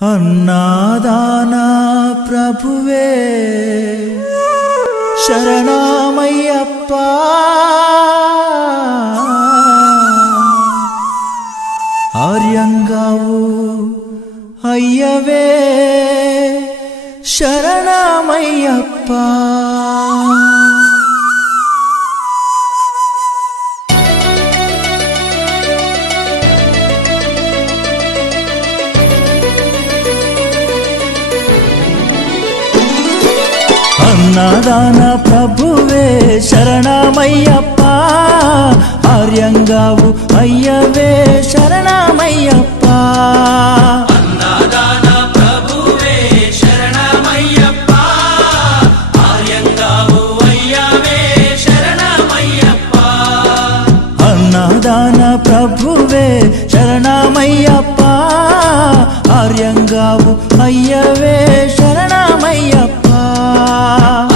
अन्नादान प्रभुवे शरणमय्यप्पा आर्यंगावु अय्यवे शरणमय्यप्पा अन्नदान प्रभुवे शरणमय्यप्पा आर्यंगावु अय्यवे शरणमय्यप्पा अन्नदान प्रभुवे शरणमय्यप्पा आर्यंगावु अय्यवे शरणमय्यप्पा अन्नदान प्रभुवे शरणमय्यप्पा आर्यंगावु अय्यवे शरणमय्यप्पा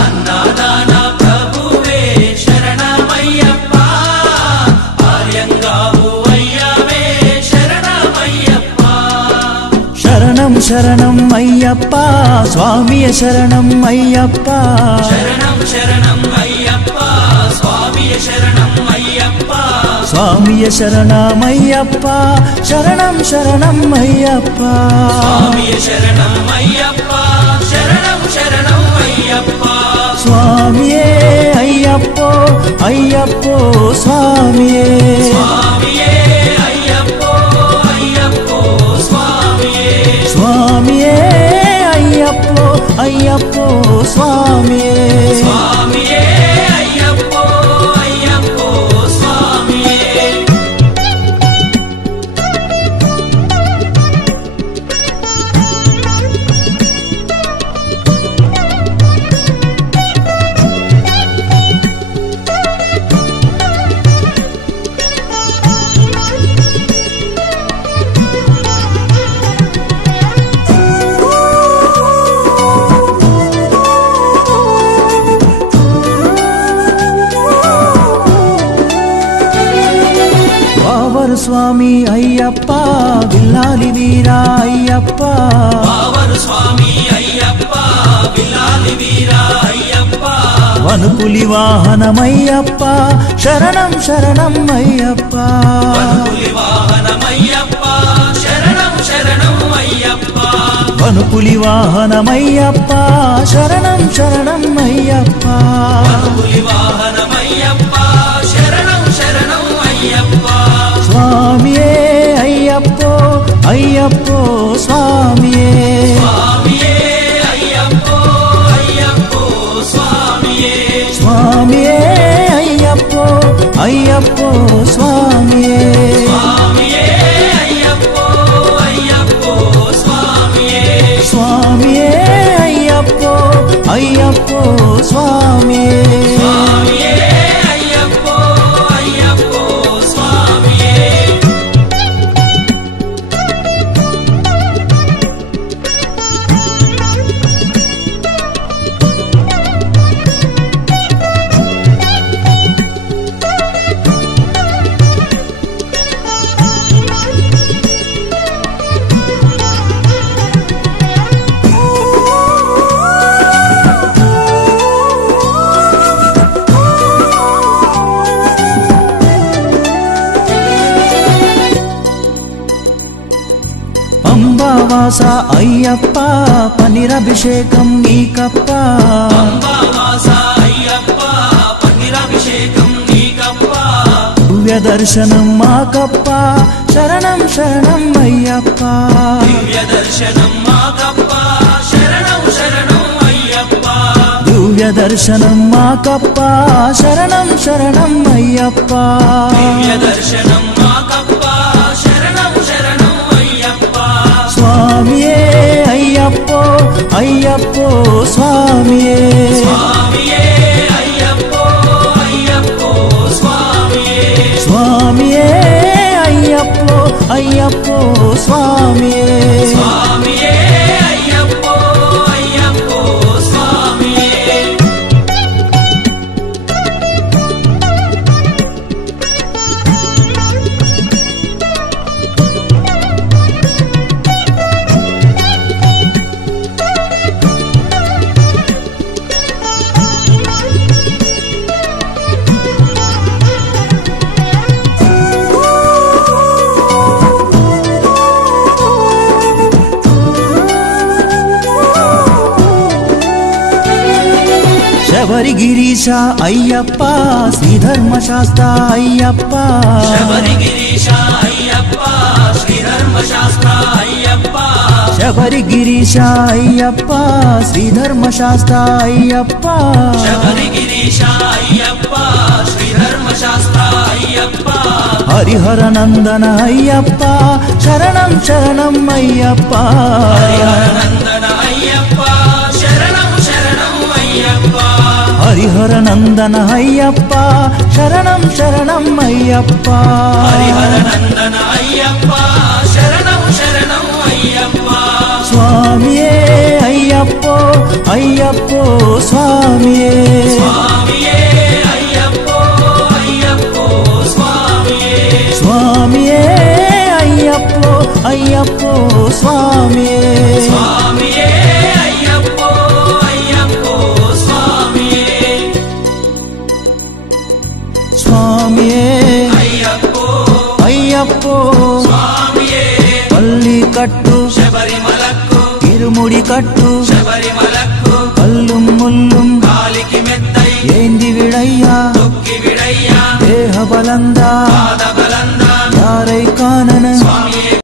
अन्नदान प्रभुवे शरणमय्यप्पा आर्यंगावु अय्यवे शरणमय्यप्पा शरणं शरणं अय्यप्पा स्वामी शरणं अय्यप्पा शरणं शरणं अय्यप्पा स्वामी शरणं अय्यप्पा स्वामी शरणमय्यप्पा शरणं शरणं अय्यप्पा स्वामी शरणं अय्यप्पा शरणं शरणं अय्यप्पा स्वामिये अय्यप्पो अय्यप्पो स्वामिये स्वामिये अय्यप्पो अय्यप्पो स्वामिये स्वामिये अय्यप्पो अय्यप्पो स्वामिये स्वामिये अय्यप्पो अय्यप्पो स्वामिये पावर स्वामी अय्यप्पा बिल्लाली वीरा अय्यप्पा पावर स्वामी अय्यप्पा बिल्लाली वीरा अय्यप्पा वनुपुली वाहनमय्यप्पा शरणं शरणं अय्यप्पा वनुपुली वाहनमय्यप्पा शरणं शरणं अय्यप्पा वनुपुली वाहनमय्यप्पा शरणं शरणं अय्यप्पा वनुपुली वाहनमय्यप्पा शरणं शरणं अय्यप्पा स्वामिये अय्यप्पो अय्यप्पो स्वामिये स्वामिये अय्यप्पो अय्यप्पो स्वामिये स्वामिये अय्यप्पो अय्यप्पो स्वामिये स्वामिये अय्यप्पो अय्यप्पो स्वामिये स्वामिये अय्यप्पो अय्यप्पो स्वामिये स्वामिये अय्यप्पो अय्यप्पो स्वामिये పంబావాసా అయ్యప్పా పనిరభిషేకం నీకప్పా అంబావాసా అయ్యప్ప పన్నీరాభిషేకం నీకప్పా దివ్య దర్శనం మాకప్పా శరణం శరణం అయ్యప్పా దివ్య దర్శనం మాకప్పా శరణం శరణం అయ్యప్పా దివ్య దర్శనం మాకప్పా శరణం శరణం అయ్యప్పా దివ్య దర్శనం మాకప్పా శరణం శరణం అయ్యప్పా స్వామియే అయ్యప్పో అయ్యప్పో స్వామియే స్వామియే అయ్యప్పో అయ్యప్పో స్వామియే స్వామియే అయ్యప్పో అయ్యప్పో స్వామియే స్వామియే అయ్యప్పో అయ్యప్పో స్వామియే శబరి గిరీశ అయ్యప్ప శ్రీధర్మశాస్త్ర అయ్యప్ప శబరి గిరీశ అయ్యప్ప శ్రీధర్మశాస్త్ర అయ్యప్ప శబరి గిరీశ అయ్యప్ప శ్రీధర్మశాస్త్ర అయ్యప్ప శబరి గిరీశ అయ్యప్ప శ్రీధర్మశాస్త్ర అయ్యప్ప హరిహర నందన అయ్యప్ప శరణం శరణం అయ్యప్ప హరిహర నందన అయ్యప్ప శరణం శరణం అయ్యప్ప హరిహర నందన అయ్యప్ప శరణం శరణం అయ్యప్ప హరిహర నందన అయ్యప్ప శరణం శరణం అయ్యప్ప స్వామియే అయ్యప్పో అయ్యప్పో స్వామియే స్వామియే అయ్యప్పో అయ్యప్పో స్వామియే స్వామియే అయ్యప్పో అయ్యప్పో స్వామియే స్వామియే అయ్యప్పో అయ్యప్పో స్వామియే స్వామియే అయ్యప్పో అయ్యప్పో స్వామియే పల్లి కట్టు శబరిమలకు ఇరుముడి కట్టు శబరిమలకు కల్లుం ముల్లుం కాలికి మెత్తై ఏంది విడయ్యా తొక్కి విడయ్యా దేహ బలందా పాద